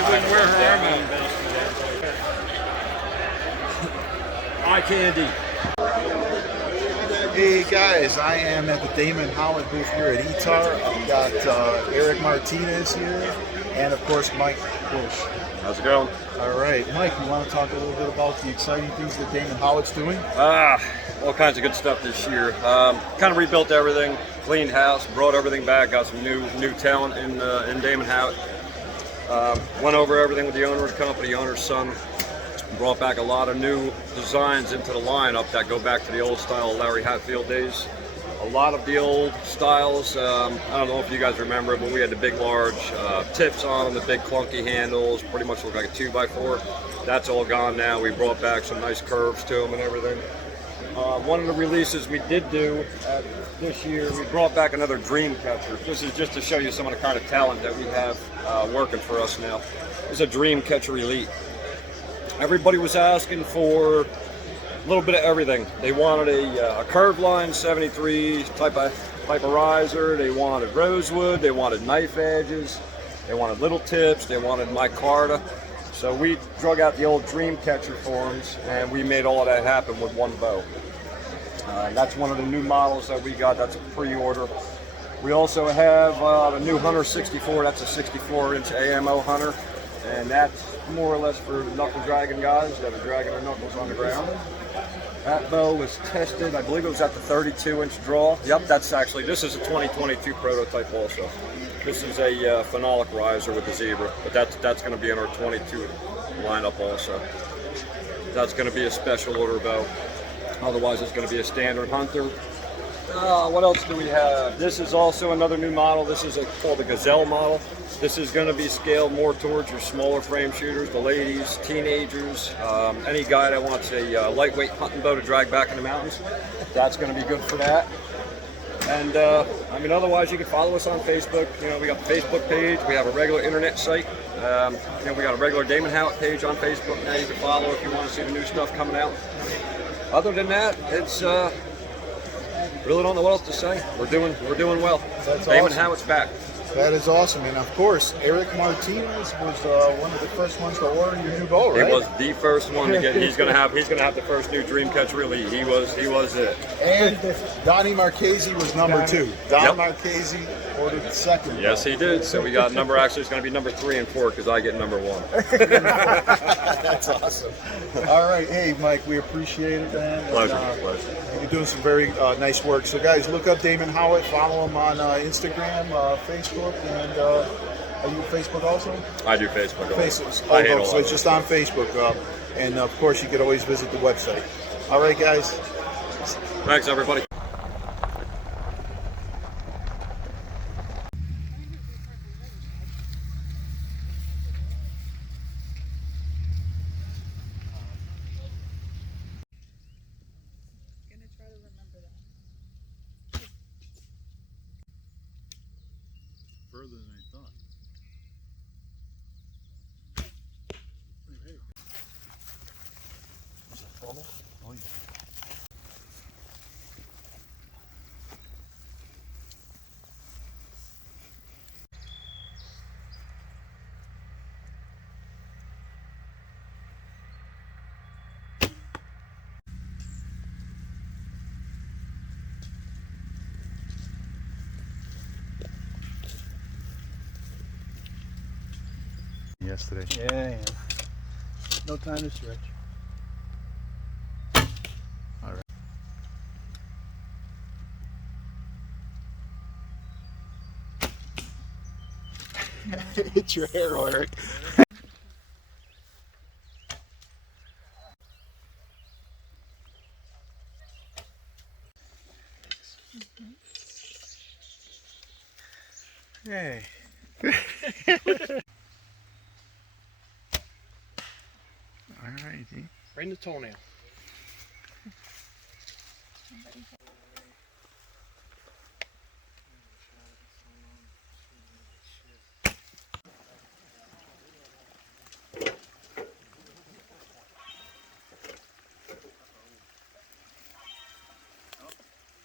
wouldn't wear her arm out. Eye candy. Hey guys, I am at the Damon Howatt booth here at E.T.A.R. I've got Eric Martinez here, and of course Mike Bush. How's it going? All right, Mike, you want to talk a little bit about the exciting things that Damon Howatt's doing? All kinds of good stuff this year. Kind of rebuilt everything, cleaned house, brought everything back, got some new talent in Damon Howatt. Went over everything with the owner of the company, owner's son. Brought back a lot of new designs into the lineup that go back to the old style Larry Hatfield days. A lot of the old styles, I don't know if you guys remember, but we had the big large tips on them, the big clunky handles, pretty much look like a 2x4. That's all gone now. We brought back some nice curves to them and everything. One of the releases we did do this year, we brought back another dream catcher. This is just to show you some of the kind of talent that we have working for us now. This is a dream catcher elite. Everybody was asking for a little bit of everything. They wanted a curved line 73 type of riser. They wanted rosewood. They wanted knife edges. They wanted little tips. They wanted micarta. So we drug out the old dream catcher forms and we made all of that happen with one bow. That's one of the new models that we got. That's a pre-order. We also have the new Hunter 64. That's a 64-inch AMO Hunter, and that's more or less for knuckle dragging guys that are dragging their knuckles on the ground. That bow was tested, I believe it was at the 32-inch draw. Yep, this is a 2022 prototype also. This is a phenolic riser with the zebra, but that's going to be in our 22 lineup also. That's going to be a special order bow. Otherwise, it's going to be a standard Hunter. What else do we have? This is also another new model. This is called the Gazelle model. This is going to be scaled more towards your smaller frame shooters, the ladies, teenagers, any guy that wants a lightweight hunting bow to drag back in the mountains. That's going to be good for that. And otherwise, you can follow us on Facebook. We got the Facebook page. We have a regular internet site. We got a regular Damon Howatt page on Facebook now. You can follow if you want to see the new stuff coming out. Other than that, it's really don't know what else to say. We're doing well. That's Damon awesome. Howatt's back. That is awesome, and of course, Eric Martinez was one of the first ones to order your new bow, right? He was the first one to get. He's gonna have the first new dream catcher elite. He was it. And Donnie Marchese was number 2. Don Marchese ordered the second. Yes, he did. So we got number. Actually, it's gonna be number 3 and 4 because I get number 1. That's awesome. All right, hey Mike, we appreciate it, man. Pleasure. You're doing some very nice work. So guys, look up Damon Howatt. Follow him on Instagram, Facebook. And are you Facebook also? I do Facebook. Facebook. So it's just on Facebook. And of course, you could always visit the website. All right, guys. Thanks, everybody. Further than I thought. Was it full? Oh, yeah. Yesterday. Yeah. No time to stretch. All right. Hit your hair, Eric. Hey. All righty. Right in the toenail.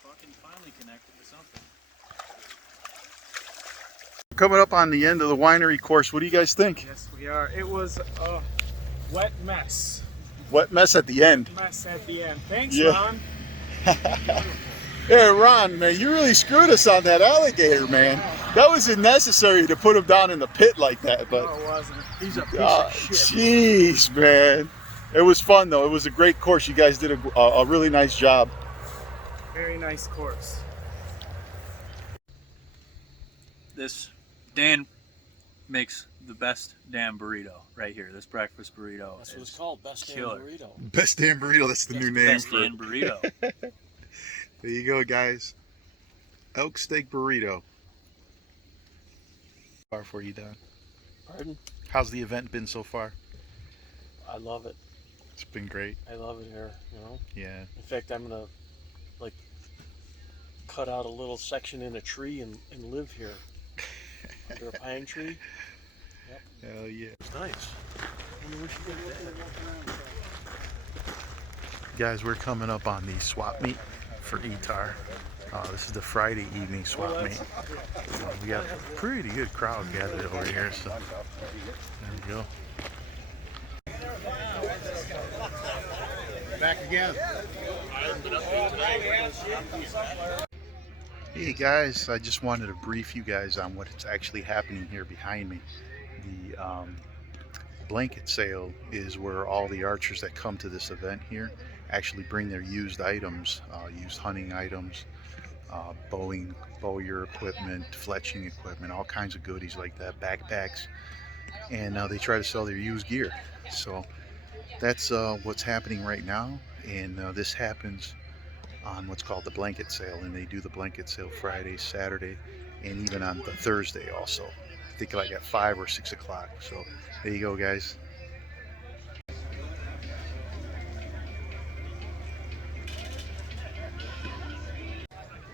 Fucking finally connected to something. coming up on the end of the winery course. What do you guys think? Yes, we are. It was a wet mess. Wet mess at the end. Mess at the end. Thanks, Yeah. Ron. Hey, Ron, man, you really screwed us on that alligator, man. That wasn't necessary to put him down in the pit like that, but No, it wasn't. He's a piece oh, of shit. jeez, man. It was fun, though. It was a great course. You guys did a really nice job. Very nice course. Dan makes the best damn burrito right here. This breakfast burrito. That's what it's called, best damn killer. burrito. Best damn burrito. That's the new name Best for it. damn burrito. There you go, guys. Elk steak burrito. Far for you, Don. Pardon? How's the event been so far? I love it. It's been great. I love it here, you know. Yeah. In fact, I'm gonna like cut out a little section in a tree and live here under a pine tree. Hell yeah. It's nice. I wonder where she got that. Guys, we're coming up on the swap meet for E.T.A.R. This is the Friday evening swap meet. We got a pretty good crowd gathered over here, so there we go. Back again. Hey guys, I just wanted to brief you guys on what's actually happening here behind me. The blanket sale is where all the archers that come to this event here actually bring their used items, used hunting items, bowyer equipment, fletching equipment, all kinds of goodies like that, backpacks, and they try to sell their used gear. So that's what's happening right now, and this happens on what's called the blanket sale, and they do the blanket sale Friday, Saturday, and even on the Thursday also. I think like at 5 or 6 o'clock. So there you go, guys.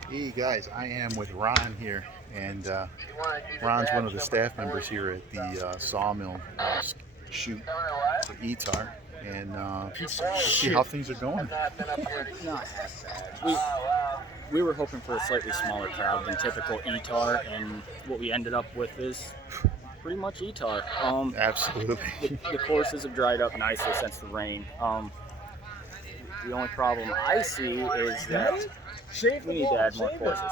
Hey guys, I am with Ron here, and Ron's one of the staff members here at the sawmill shoot for E.T.A.R. And see how things are going. Not half bad. We were hoping for a slightly smaller crowd than typical E.T.A.R, and what we ended up with is pretty much E.T.A.R. Absolutely. The courses have dried up nicely since the rain. The only problem I see is that we need to add more courses.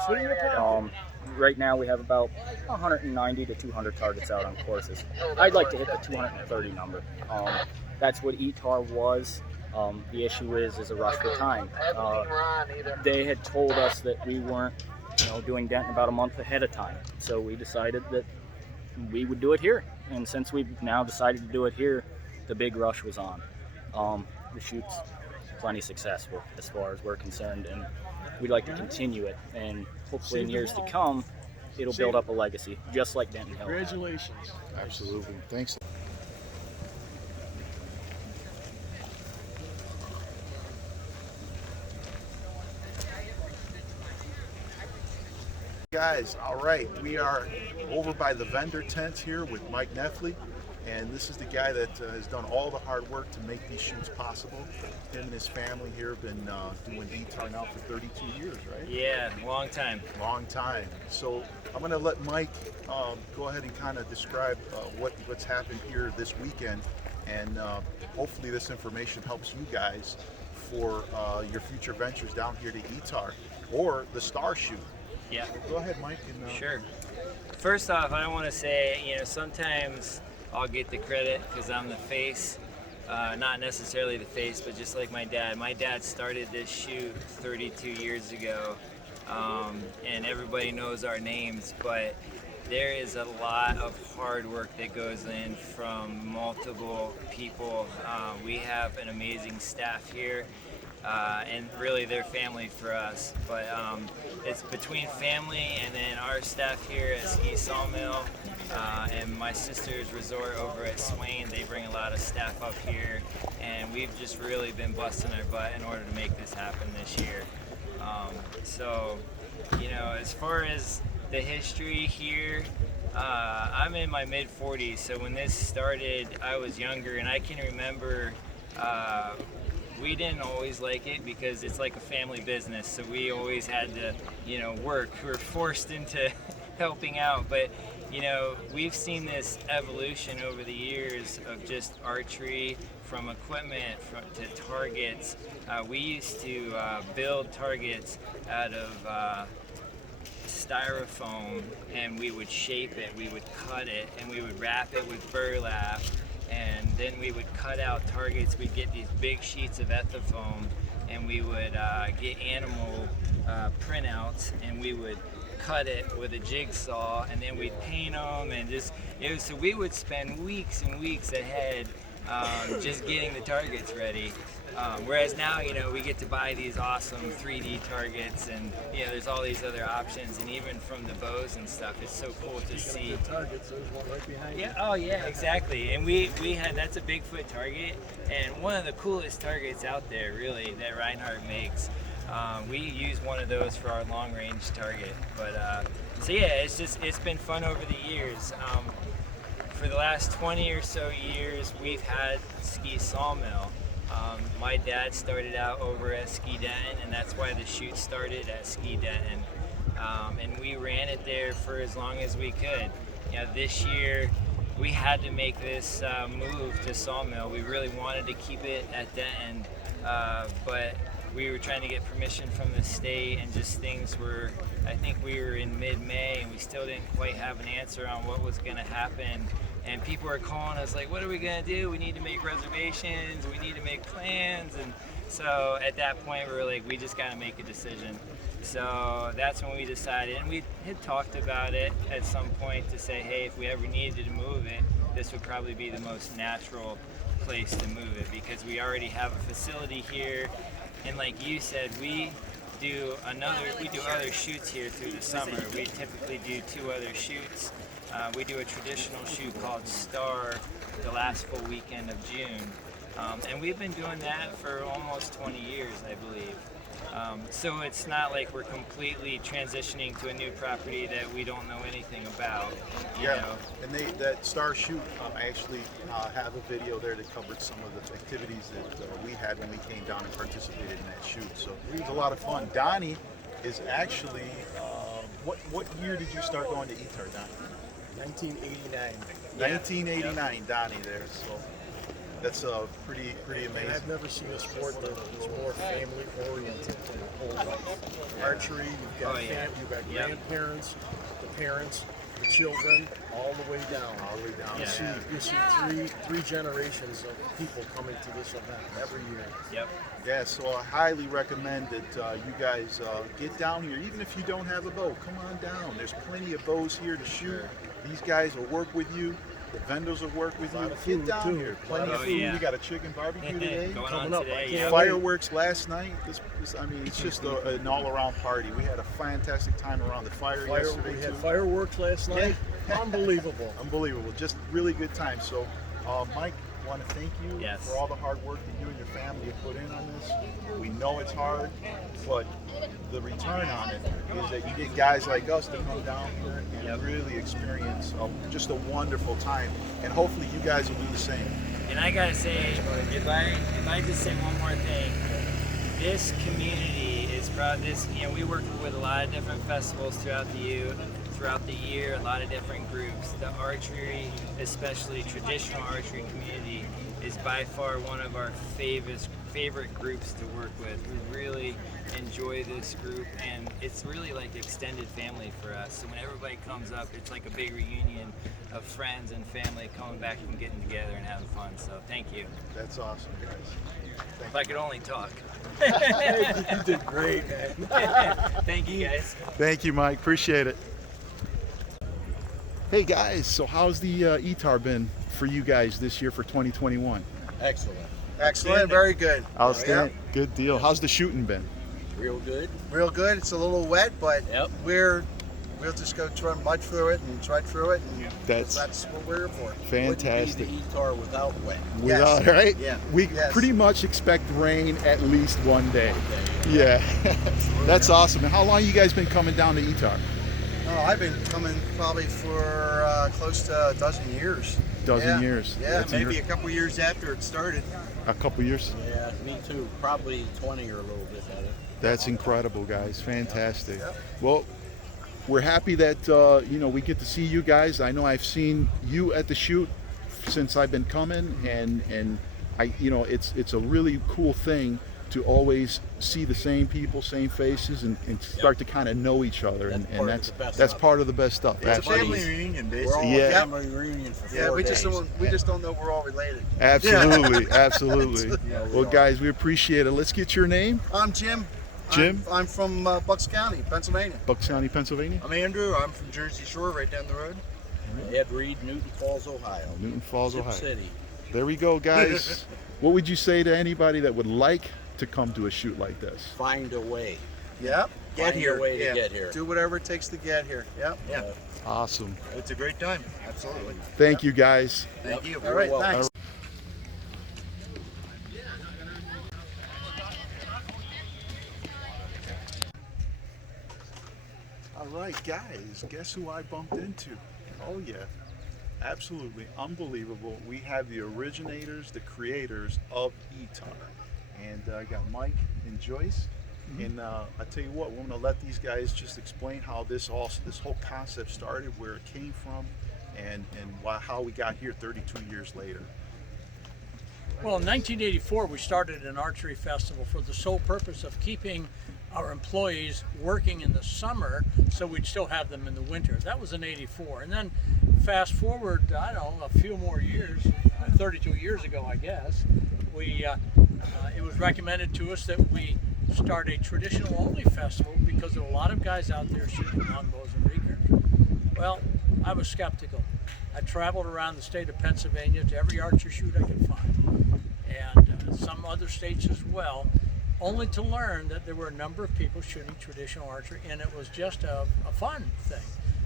Right now we have about 190 to 200 targets out on courses. I'd like to hit the 230 number. That's what E.T.A.R was. The issue is a rush for time. They had told us that we weren't, doing Denton about a month ahead of time. So we decided that we would do it here. And since we've now decided to do it here, the big rush was on. The shoot's plenty successful as far as we're concerned, and we'd like to continue it. And hopefully in years to come, it'll build up a legacy, just like Denton Hill. Congratulations. Absolutely. Thanks. Guys, all right, we are over by the vendor tent here with Mike Knefley, and this is the guy that has done all the hard work to make these shoots possible. Him and his family here have been doing E.T.A.R now for 32 years, right? Yeah, long time. Long time. So I'm going to let Mike go ahead and kind of describe what's happened here this weekend, and hopefully this information helps you guys for your future ventures down here to E.T.A.R or the Star Shoot. Yeah. Go ahead, Mike. Sure. First off, I want to say, sometimes I'll get the credit because I'm the face. Not necessarily the face, but just like my dad. My dad started this shoot 32 years ago, and everybody knows our names, but there is a lot of hard work that goes in from multiple people. We have an amazing staff here. And really they're family for us, but it's between family and then our staff here at Ski Sawmill and my sister's resort over at Swain. They bring a lot of staff up here, and we've just really been busting our butt in order to make this happen this year. So as far as the history here, I'm in my mid-40s, so when this started I was younger, and I can remember we didn't always like it because it's like a family business, so we always had to, work. We were forced into helping out, but you know, we've seen this evolution over the years of just archery, from equipment to targets. We used to build targets out of styrofoam, and we would shape it, we would cut it, and we would wrap it with burlap, and then we would cut out targets. We'd get these big sheets of ethafoam, and we would get animal printouts, and we would cut it with a jigsaw, and then we'd paint them, and so we would spend weeks and weeks ahead just getting the targets ready. Whereas now, you know, we get to buy these awesome 3D targets, and you know, there's all these other options, and even from the bows and stuff, it's so cool to see. Targets, there's one right behind you. Yeah, oh yeah, exactly. And we had, that's a Bigfoot target, and one of the coolest targets out there, really, that Reinhardt makes. We use one of those for our long range target. But so yeah, it's been fun over the years. For the last 20 or so years, we've had Ski Sawmill. My dad started out over at Ski Denton, and that's why the shoot started at Ski Denton. And we ran it there for as long as we could. You know, this year we had to make this move to Sawmill. We really wanted to keep it at Denton, but we were trying to get permission from the state, and just things were, I think we were in mid-May, and we still didn't quite have an answer on what was going to happen. And people were calling us like, what are we going to do? We need to make reservations, we need to make plans. And so at that point we were like, we just got to make a decision. So that's when we decided, and we had talked about it at some point to say, hey, if we ever needed to move it, this would probably be the most natural place to move it, because we already have a facility here. And like you said, we do other shoots here through the summer. We typically do 2 other shoots. We do a traditional shoot called E.T.A.R the last full weekend of June. And we've been doing that for almost 20 years, I believe. So it's not like we're completely transitioning to a new property that we don't know anything about. You know? And that E.T.A.R shoot, I actually have a video there that covered some of the activities that we had when we came down and participated in that shoot. So it was a lot of fun. Donnie is actually, what year did you start going to E.T.A.R, Donnie? 1989. 1989, Donnie there. So that's pretty amazing. And I've never seen a sport that is more family oriented than whole life. Archery, you've got you've got grandparents, the parents, the children, all the way down. All the way down. You see three generations of people coming to this event every year. Yep. Yeah, so I highly recommend that you guys get down here. Even if you don't have a bow, come on down. There's plenty of bows here to shoot. These guys will work with you. The vendors will work with you. Get down here. Plenty of food. We got a chicken barbecue today. Coming up today. Fireworks last night. I mean, it's just an all-around party. We had a fantastic time around the fire yesterday. We had fireworks last night. Unbelievable. Unbelievable. Just really good time. So, Mike, I want to thank you for all the hard work that you and your family have put in on this. We know it's hard, but the return on it is that you get guys like us to come down here and really experience just a wonderful time. And hopefully you guys will do the same. And I gotta say, if I just say one more thing, this community is proud. We work with a lot of different festivals throughout the year, a lot of different groups. The archery, especially traditional archery community, is by far one of our favorite groups to work with. We really enjoy this group, and it's really like extended family for us. So when everybody comes up, it's like a big reunion of friends and family coming back and getting together and having fun. So thank you. That's awesome, guys. If I could only talk. You did great, man. Thank you, guys. Thank you, Mike. Appreciate it. Hey guys, so how's the E.T.A.R been for you guys this year for 2021? Excellent, very good. Outstanding. Good deal. How's the shooting been? Real good. Real good. It's a little wet, but we'll just go mud through it and tread through it, and that's what we're here for. Fantastic. Wouldn't be the E.T.A.R without wet. Without, right? Yeah. We pretty much expect rain at least one day. Yeah. That's awesome. And how long you guys been coming down to E.T.A.R? Oh, I've been coming probably for close to a dozen years. Years. Yeah, maybe a couple years after it started. A couple years? Yeah, me too. Probably 20 or a little bit better. That's incredible, guys. Fantastic. Well, we're happy that you know, we get to see you guys. I know I've seen you at the shoot since I've been coming, and I, you know, it's a really cool thing to always see the same people, same faces, and start to kind of know each other, and that's part of the best stuff. It's a family Absolutely. reunion, We're basically. all a family reunion for 4 days. We just don't know we're all related. Absolutely, absolutely. Well, guys, we appreciate it. Let's get your name. I'm Jim. Jim? I'm from Bucks County, Pennsylvania. Bucks County, Pennsylvania. I'm Andrew. I'm from Jersey Shore, right down the road. Ed Reed, Newton Falls, Ohio. Newton Falls, Zip Ohio. City. There we go, guys. What would you say to anybody that would like to come to a shoot like this? Find a way. Yep. Get here. Find a way to get here. Do whatever it takes to get here. Yep. Yeah. Awesome. It's a great time. Absolutely. Thank you, guys. Thank you. All right. Thanks. All right, guys, guess who I bumped into? Oh yeah, absolutely unbelievable. We have the originators, the creators of E.T.A.R. And I got Mike and Joyce. And I tell you what, we're gonna let these guys just explain how this whole concept started, where it came from, and how we got here 32 years later. Well, in 1984, we started an archery festival for the sole purpose of keeping our employees working in the summer so we'd still have them in the winter. That was in '84. And then fast forward, I don't know, a few more years, 32 years ago, I guess, it was recommended to us that we start a traditional only festival because there were a lot of guys out there shooting longbows and recurves. Well, I was skeptical. I traveled around the state of Pennsylvania to every archer shoot I could find, and some other states as well, only to learn that there were a number of people shooting traditional archery, and it was just a fun thing.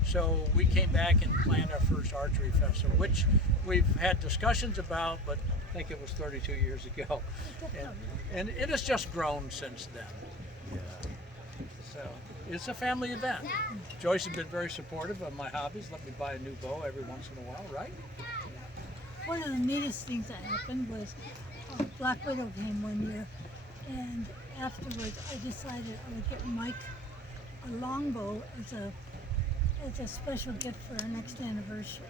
So we came back and planned our first archery festival, which we've had discussions about, but I think it was 32 years ago. And it has just grown since then. So it's a family event. Joyce has been very supportive of my hobbies, let me buy a new bow every once in a while, right? One of the neatest things that happened was Black Widow came one year, and afterwards I decided I would get Mike a longbow as a special gift for our next anniversary.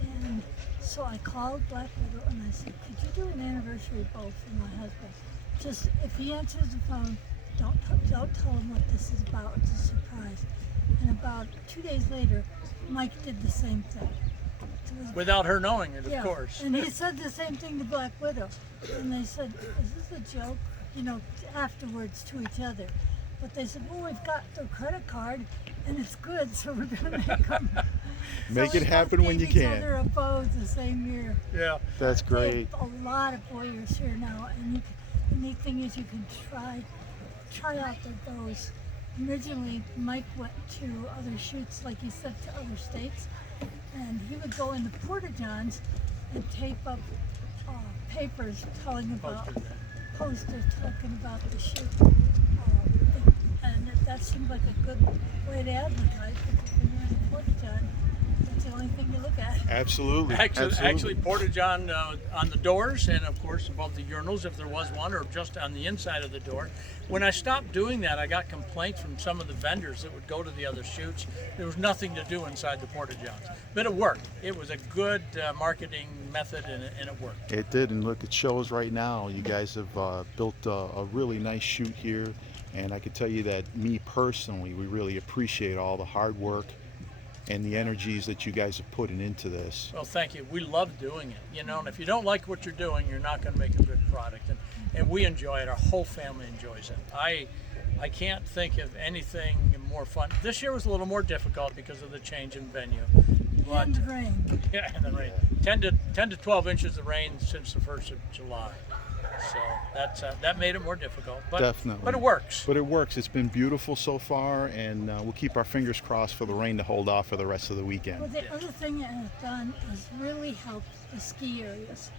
And so I called Black Widow and I said, could you do an anniversary bow for my husband? Just, if he answers the phone, don't tell him what this is about, it's a surprise. And about 2 days later, Mike did the same thing. Without her knowing it, of course. And he said the same thing to Black Widow. And they said, is this a joke? You know, afterwards to each other. But they said, well, we've got their credit card and it's good, so we're going to make them. Make it happen when you can. Each other a bow the same year. Yeah. That's great. We have a lot of bowyers here now, and the neat thing is you can try out their bows. Originally, Mike went to other shoots, like he said, to other states, and he would go into porta-johns and tape up papers telling about posters talking about the shoot. And that seemed like a good way to advertise, because when you're in a porta-john, that's the only thing you look at. Absolutely. Actually porta-john on the doors, and of course above the urinals if there was one, or just on the inside of the door. When I stopped doing that, I got complaints from some of the vendors that would go to the other shoots. There was nothing to do inside the porta-johns, but it worked. It was a good marketing method, and it worked. It did, and look, it shows right now. You guys have built a really nice shoot here, and I can tell you that me personally, we really appreciate all the hard work and the energies that you guys are putting into this. Well, thank you. We love doing it, you know, and if you don't like what you're doing, you're not going to make a good product, and we enjoy it. Our whole family enjoys it. I can't think of anything more fun. This year was a little more difficult because of the change in venue. And the rain. Yeah, and the rain. 10 to 12 inches of rain since the 1st of July. So that made it more difficult. But, Definitely. But it works. But it works. It's been beautiful so far, and we'll keep our fingers crossed for the rain to hold off for the rest of the weekend. Well, the other thing it has done is really helped the ski areas,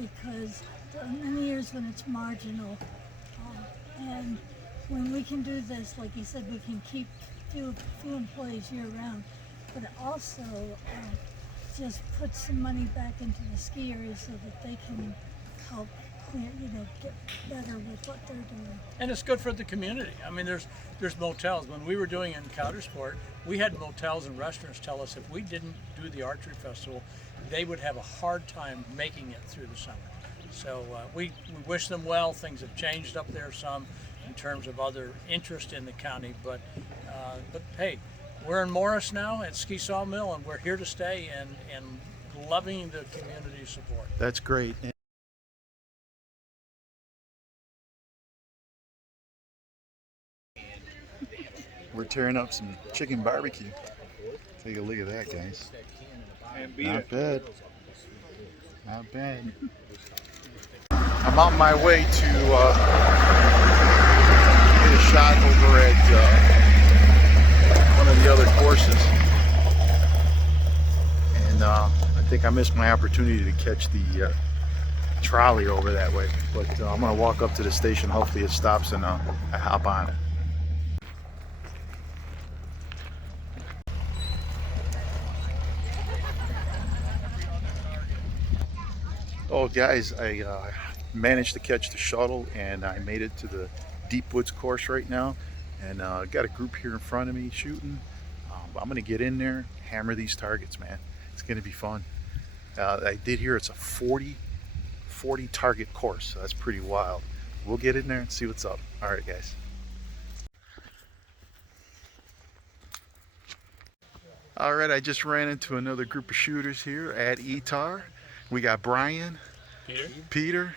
because there are many years when it's marginal, and when we can do this, like you said, we can keep few employees year round, but it also just puts some money back into the ski areas so that they can help get better with what they're doing. And it's good for the community. I mean, there's motels. When we were doing Encounter Sport, we had motels and restaurants tell us if we didn't do the archery festival, they would have a hard time making it through the summer. So we wish them well. Things have changed up there some in terms of other interest in the county, but hey, we're in Morris now at Ski Sawmill, and we're here to stay and loving the community support. That's great. We're tearing up some chicken barbecue. Take a look at that, guys. Not bad. Not bad. I'm on my way to get a shot over at one of the other courses. And I think I missed my opportunity to catch the trolley over that way. But I'm going to walk up to the station. Hopefully it stops and I hop on it. Oh guys, I managed to catch the shuttle and I made it to the Deep Woods course right now, and got a group here in front of me shooting. I'm gonna get in there, hammer these targets, man. It's gonna be fun. I did hear it's a 40 target course, so that's pretty wild. We'll get in there and see what's up. All right guys. All right, I just ran into another group of shooters here at E.T.A.R. We got Brian, Peter,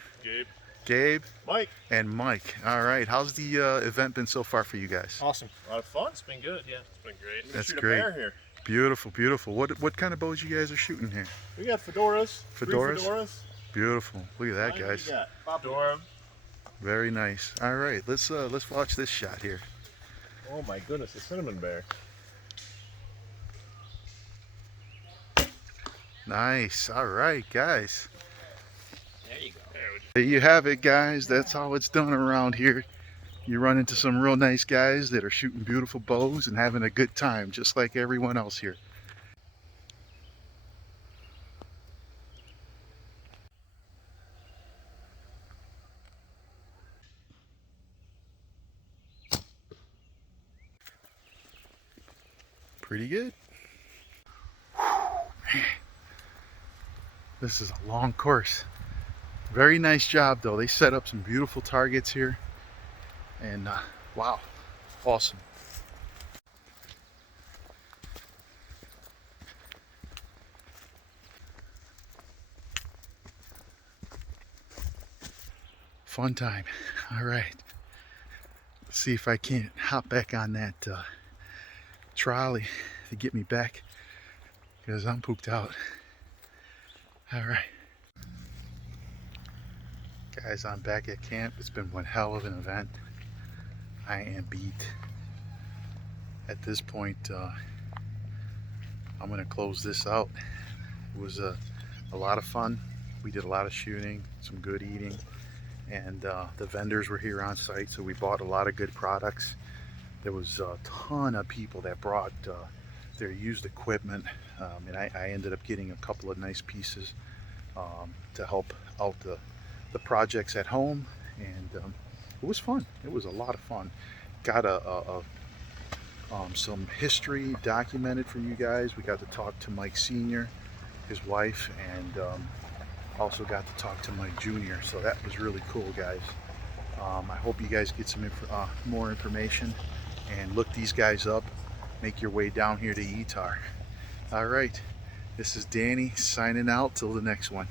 Gabe, Mike, and Mike. All right, how's the event been so far for you guys? Awesome. A lot of fun. It's been good. Yeah, it's been great. That's shoot a great. bear here. Beautiful, beautiful. What kind of bows you guys are shooting here? We got fedoras. Fedoras? 3 fedoras. Beautiful. Look at that, guys. We got fedora. Very nice. All right, let's watch this shot here. Oh my goodness, a cinnamon bear. Nice. All right, guys. There you go. There you have it, guys. That's how it's done around here. You run into some real nice guys that are shooting beautiful bows and having a good time, just like everyone else here. Pretty good. Man. This is a long course. Very nice job though. They set up some beautiful targets here, and wow, awesome. Fun time. All right, let's see if I can't hop back on that trolley to get me back, because I'm pooped out. All right. Guys, I'm back at camp. It's been one hell of an event. I am beat. At this point, I'm gonna close this out. It was a lot of fun. We did a lot of shooting, some good eating, and the vendors were here on site, so we bought a lot of good products. There was a ton of people that brought their used equipment, and I ended up getting a couple of nice pieces to help out the projects at home, and it was fun. It was a lot of fun. Got some history documented for you guys. We got to talk to Mike Sr., his wife, and also got to talk to Mike Jr., so that was really cool, guys. I hope you guys get some more information and look these guys up. Make your way down here to E.T.A.R. All right, this is Danny signing out till the next one.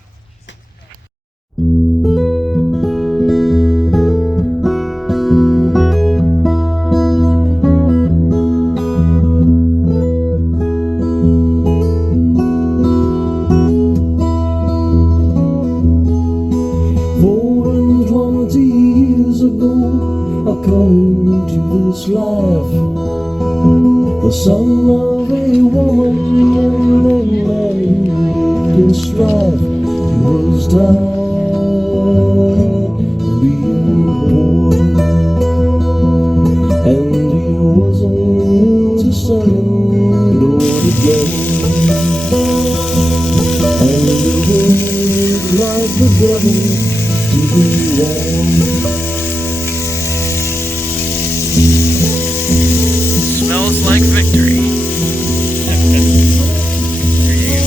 The son of a woman and a man lived in strife. He was tired of being poor, and he wasn't into selling door to door. And it was like the devil to be warm.